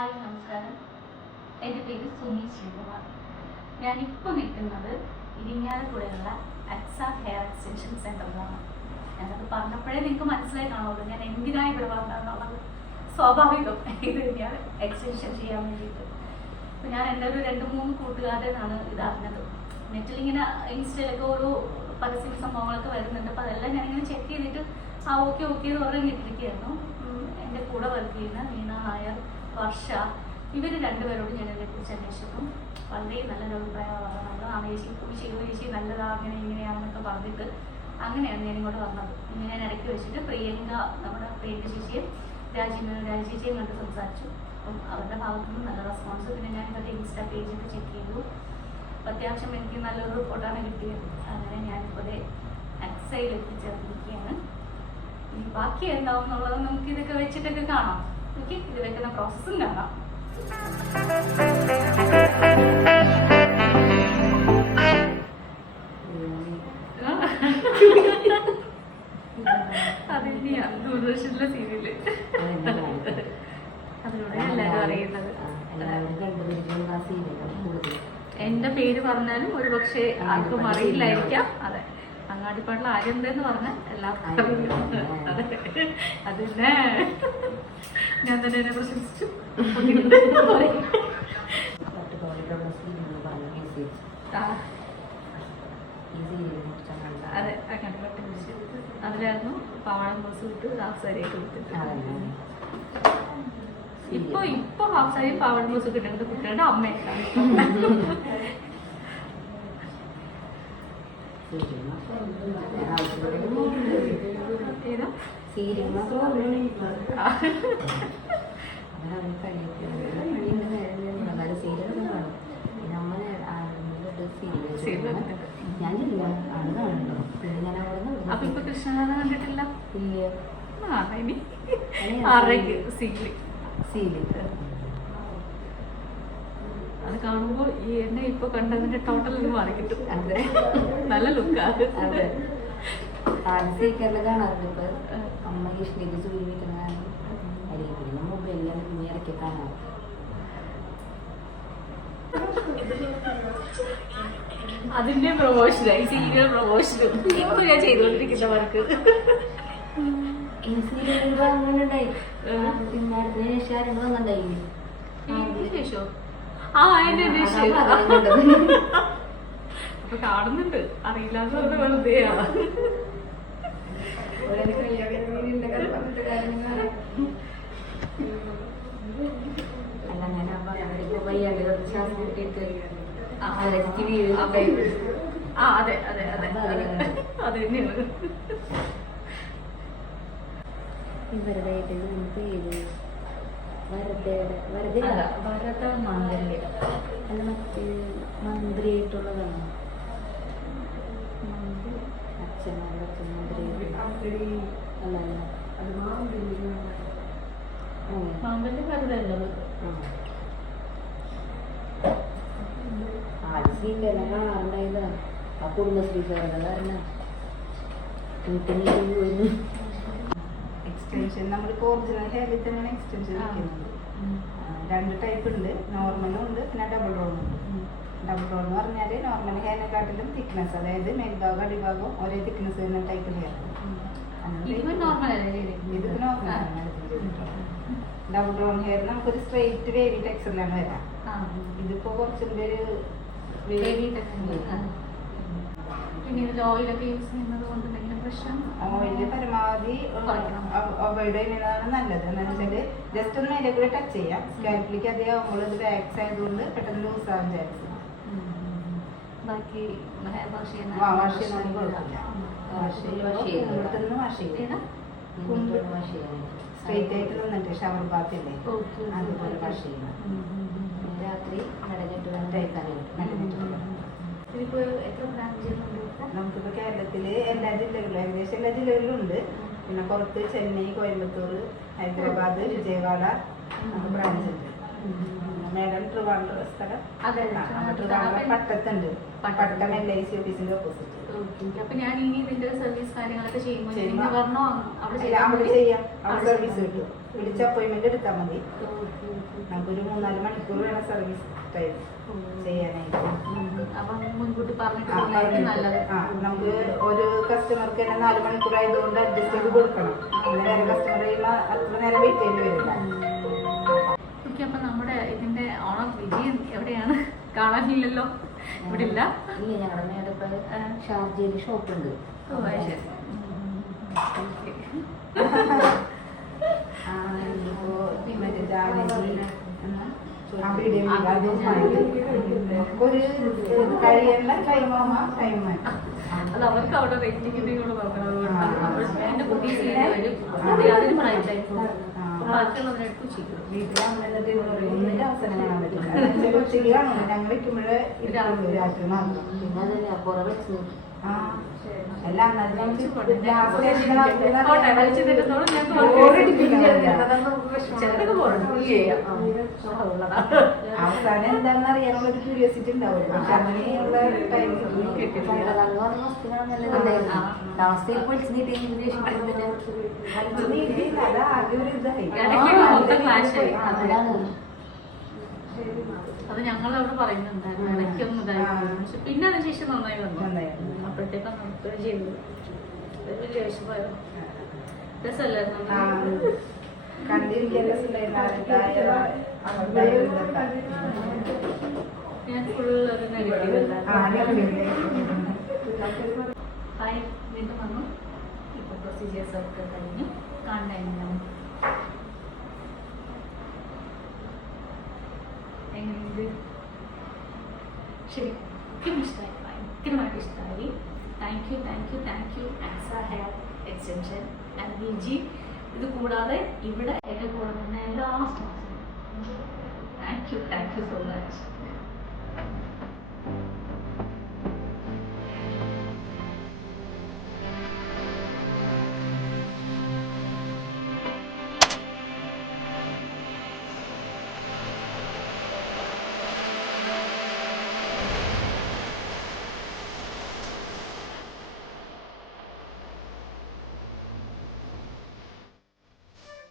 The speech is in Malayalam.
ഹായ് നമസ്കാരം. എന്റെ പേര് സുനി ശ്രീകുമാർ. ഞാനിപ്പോൾ നിൽക്കുന്നത് ഇരിങ്ങാലക്കുടയുള്ള അക്സ ഹെയർ എക്സ്റ്റൻഷൻ സെന്ററിലാണ് ഞാനത് പറഞ്ഞപ്പോഴേ നിങ്ങൾക്ക് മനസ്സിലായി കാണുമല്ലോ ഞാൻ എന്തിനാ ഇവിടെ വന്നതെന്നുള്ളത് സ്വാഭാവികം ഇത് ഞാൻ എക്സ്റ്റൻഷൻ ചെയ്യാൻ വേണ്ടിയിട്ട്. അപ്പം ഞാൻ എന്റെ ഒരു രണ്ട് മൂന്ന് കൂട്ടുകാരനാണ് ഇത് അറിഞ്ഞത് നെറ്റിലിങ്ങനെ ഇൻസ്റ്റയിലൊക്കെ ഓരോ പരസ്യ സംഭവങ്ങളൊക്കെ വരുന്നുണ്ട്. അപ്പോൾ അതെല്ലാം ഞാനിങ്ങനെ ചെക്ക് ചെയ്തിട്ട് ആ ഓക്കെ ഓക്കെ എന്ന് പറഞ്ഞ് ഇട്ടിരിക്കുകയായിരുന്നു എന്റെ കൂടെ വർക്ക് ചെയ്യുന്ന നീന നായർ വർഷ. ഇവർ രണ്ടുപേരോട് ഞാൻ ഇതിനെക്കുറിച്ച് അന്വേഷിച്ചു. വളരെ നല്ലൊരു അഭിപ്രായമാണ്. നല്ലതാണ് ചേച്ചി പോയി ചെയ്തു ചേച്ചി നല്ലതാണ് അങ്ങനെ ഇങ്ങനെയാണെന്നൊക്കെ പറഞ്ഞിട്ട് അങ്ങനെയാണ് ഞാൻ ഇങ്ങോട്ട് വന്നത്. ഞാൻ ഇടയ്ക്ക് വെച്ചിട്ട് പ്രിയങ്ക നമ്മുടെ പ്രിയങ്ക ചേച്ചിയെ രാജീവ് രാജ ചേച്ചിയും കണ്ട് സംസാരിച്ചു. അപ്പം അവരുടെ ഭാഗത്തു നിന്ന് നല്ല റെസ്പോൺസ് പിന്നെ ഞാൻ ഇവരുടെ ഇൻസ്റ്റാ പേജൊക്കെ ചെക്ക് ചെയ്തു. അത്യാവശ്യം എനിക്ക് നല്ലൊരു റിപ്പോർട്ടാണ് കിട്ടിയത്. അങ്ങനെ ഞാനിപ്പോൾ എക്സൈൽ എത്തിച്ചേർന്നിരിക്കുകയാണ്. ഇനി ബാക്കി എന്താവും എന്നുള്ളത് നമുക്ക് ഇതൊക്കെ വെച്ചിട്ടൊക്കെ കാണാം. ഓക്കെ ഇത് വെക്കുന്ന പ്രോസസ്സും കാണാം. അതിന്റെയാ ദൂരദർശനിലെ സീരിയൽ. അതിലൂടെ എല്ലാവരും അറിയുന്നത് എന്റെ പേര് പറഞ്ഞാലും ഒരു പക്ഷേ ആർക്കും അറിയില്ലായിരിക്കാം. അങ്ങാടിപ്പാട്ടിൽ ആരുണ്ടെന്ന് പറഞ്ഞാൽ എല്ലാവർക്കും അറിയും അതെ. അതന്നെ ഞാൻ തന്നെ എന്നെ പ്രശംസിച്ചു. അതെ അതിലായിരുന്നു പാവാടം ബസ് വിട്ട് ഹാഫ് സാരിയൊക്കെ അതന്നെ. ഇപ്പൊ ഇപ്പൊ ഹാഫ് സാരിയും പാവാടം ബസ് കിട്ടുന്നത് കുട്ടികളുടെ അമ്മയാണ് അപ്പൊ ഇപ്പൊ കൃഷ്ണനാഥ കണ്ടിട്ടില്ല? ഇല്ല. ആ ഇനി ആറരയ്ക്ക് സീറ്റിൽ സീരിയൽ അത് കാണുമ്പോൾ ഈ എന്നെ ഇപ്പൊ കണ്ടതിന്റെ ടോട്ടൽ മാറി കിട്ടും അതെ. നല്ല ലുക്കാണ് അതെ. കാണാറുണ്ട് ഇപ്പൊ. അമ്മ കൃഷ്ണയ്ക്ക് അല്ലെങ്കിൽ പിന്നെ ഇടയ്ക്ക് അതിന്റെ പ്രൊമോഷനായി സീരിയൽ പ്രൊമോഷനും ഇപ്പൊ ഞാൻ ചെയ്തുകൊണ്ടിരിക്കുന്ന വർക്ക് ഈ സീരിയലിൽ അങ്ങനെ ഉണ്ടായി. പിന്നെ അടുത്ത ശേഷം ആരും വന്നിട്ടുണ്ടായി ശേഷോ? ആ അതിന്റെ ശേഷം അപ്പൊ കാണുന്നുണ്ട്. അറിയില്ലാന്ന് വെറുതെ അല്ല ഞാൻ വയ്യാണ്ട് ശ്വാസം കിട്ടിയിട്ട് ആ, ആ, അതെ. അതെ അതെ അതെ. തന്നെയാണ്. ഇവരുടെ പേര് വരദയുടെ വരദ വരദ മാംഗല്യം അല്ല മറ്റേ മന്ത്രിയായിട്ടുള്ളതാണ്. അച്ഛൻ മന്ത്രി. അല്ല ആ. കുടുംബശ്രീ ചേർന്നതാ വീട്ടിൽ എക്സ്റ്റൻഷൻ നമ്മളിപ്പോൾ ഒറിജിനൽ ഹെയറിൽ തന്നെയാണ് എക്സ്റ്റൻഷൻ. വെക്കുന്നത്. രണ്ട് ടൈപ്പ് ഉണ്ട്. നോർമലും ഉണ്ട് പിന്നെ ഡബിൾ റോളും ഉണ്ട്. ഡബിൾ റോൾ എന്ന് പറഞ്ഞാൽ നോർമൽ ഹെയറിനെക്കാട്ടിലും തിക്നെസ് അതായത് മേൽഭാഗം അടിഭാഗം ഒരേ തിക്നെസ് വരുന്ന ടൈപ്പ് ഹെയർ ഇതിപ്പോ? ഇത് നോർമലാണ് ഡബിൾ റോൾ ഹെയർ നമുക്കൊരു സ്ട്രെയിറ്റ് വേവി ടെക്സ്ചറിലാണ് വരാം. ആ. ഇതിപ്പോൾ കുറച്ചും പേര് വേവി. ആ. പിന്നെ ഇതിൽ ഓയിലൊക്കെ യൂസ് ചെയ്യുന്നത് കൊണ്ട് എന്തെങ്കിലും പ്രശ്നം ഓയിൽ പരമാവധി കുറയ്ക്കണം. അവോയ്ഡ് ചെയ്യുന്നതാണ് നല്ലത് എന്താണെന്ന് വെച്ചാൽ ജസ്റ്റ് ഒന്ന് മേലെ കൂടെ ടച്ച് ചെയ്യാം സ്കാൽപ്പിലേക്ക് അധികം ആകുമ്പോൾ ഇത് വാക്സ് ആയതുകൊണ്ട് പെട്ടെന്ന് ലൂസ് ആവാൻ ചാൻസ്. ബാക്കി ഹെയർ വാഷ് ചെയ്യുന്ന വാഷ് ചെയ്യുന്നതിന് കുഴപ്പമില്ല വാഷ് ചെയ്യുമ്പോൾ വാഷ് ചെയ്യുന്നത്. കുമ്പിടത്തുനിന്ന് വാഷ് ചെയ്യും ഏതാ? സ്ട്രെയിറ്റ് ആയിട്ട് നിന്നിട്ട് ഷവർ ബാത്ത് ഇല്ലേ ഓക്കെ. അതുപോലെ വാഷ് ചെയ്യണം. രാത്രി നടന്നിട്ട് വേണം തേക്കാനായിട്ട് നടന്നിട്ട്. ഇതിപ്പോ എത്ര ബ്രാഞ്ചുകളുണ്ട് ഇവിടെ? കേരളത്തിൽ എല്ലാ ജില്ലകളിലും ഏകദേശം എല്ലാ ജില്ലകളിലും ഉണ്ട്. പിന്നെ പുറത്ത് ചെന്നൈ കോയമ്പത്തൂർ ഹൈദരാബാദ് വിജയവാഡ ബ്രാഞ്ച് ഉണ്ട്. മേഡം ട്രിവാൻഡ്ര സ്ഥലം. ട്രിവാൻഡ്ര പട്ടത്തുണ്ട്. പട്ടത്ത്. പട്ടം എൽ ഐ സി ഓഫീസിന്റെ ഓപ്പോസിറ്റ് അപ്പൊ ഞാൻ ഇനി ഇതിന്റെ സർവീസ് കാര്യങ്ങളൊക്കെ ചെയ്യുമ്പോൾ അവിടെ? ചെയ്യാം. അവിടെ സർവീസ് കിട്ടും. മതി. വിളിച്ച് അപ്പോയിന്റ്മെന്റ് എടുത്താൽ മതി. Okay, okay. നമുക്കൊരു മൂന്നാൽ മണിക്കൂർ വേണം സർവീസ് ടൈം ചെയ്യാനായിട്ട്. അപ്പം നമുക്ക് ഒരു കസ്റ്റമർക്ക് തന്നെ നാല് മണിക്കൂർ ആയതുകൊണ്ട് അഡ്ജസ്റ്റ് ചെയ്ത് കൊടുക്കണം. വേറെ കസ്റ്റമർ അത്ര നേരം വെയിറ്റ് ചെയ്യേണ്ടി വരില്ല. അപ്പൊ നമ്മുടെ ഇതിന്റെ ഓണം വിജയം എവിടെയാണ്? കാണാനില്ലല്ലോ. ഇവിടെ ഇല്ല ഇല്ല ഞങ്ങളുടെ മേലെ ഇപ്പൊ ഷാർജയിൽ ഷോപ്പുണ്ട്. ഓ, അത് ശരി. ഓക്കെ. ആ, ഇപ്പോ മറ്റേ ജാനകി അവിടെ അതും ഒരു അത് അവർക്ക് അവിടെ റേറ്റിംഗിന്റെ കൂടെ നോക്കണം ആ. അപ്പോൾ എന്റെ കുട്ടി അതിന് ഒന്നിന്റെ അവസരം കാണാൻ പറ്റില്ല ഞങ്ങൾ ഇരിക്കുമ്പോഴേ രാത്രി മാത്രം പിന്നെ അതല്ല പുറ വെച്ച് ആ എല്ലാം അവസാനം എന്താണെന്ന് അറിയാനുള്ള ഒരു ക്യൂരിയോസിറ്റി ഉണ്ടാവും പക്ഷെ അങ്ങനെയുള്ള ടൈം ലാസ്റ്റ് വിളിച്ച് നീട്ടി ദേഷ്യം അത് ആകെ ഒരു ഇതായി. അത് ഞങ്ങൾ അവിടെ പറയുന്നുണ്ടായിരുന്നു ഇടയ്ക്കൊന്നും ഇതായിരുന്നു പക്ഷെ പിന്നെ അതിന് ശേഷം നന്നായി വന്നു. അപ്പോഴത്തേക്കാണ് അപ്പോഴത്തേക്കും നമുക്ക് ചെയ്തത് വലിയ വിഷമമായോ രസമല്ലായിരുന്നു? കണ്ടിരിക്കാൻ. ഞാൻ ഫുൾ ഒരു നെഗറ്റീവ് വീണ്ടും വന്നു. ഇപ്പോൾ പ്രൊസീജിയേഴ്സ് ഒക്കെ കഴിഞ്ഞു. കാണാൻ ശരിക്കും ഇഷ്ടമായി ഭയങ്കരമായിട്ട് ഇഷ്ടമായി thank you thank you thank you ആക്സ hair extension and V G ഇത് കൂടാതെ ഇവിടെ എന്റെ കൂടെ നിന്ന് എല്ലാ സ്പോൺസറും thank you thank you so much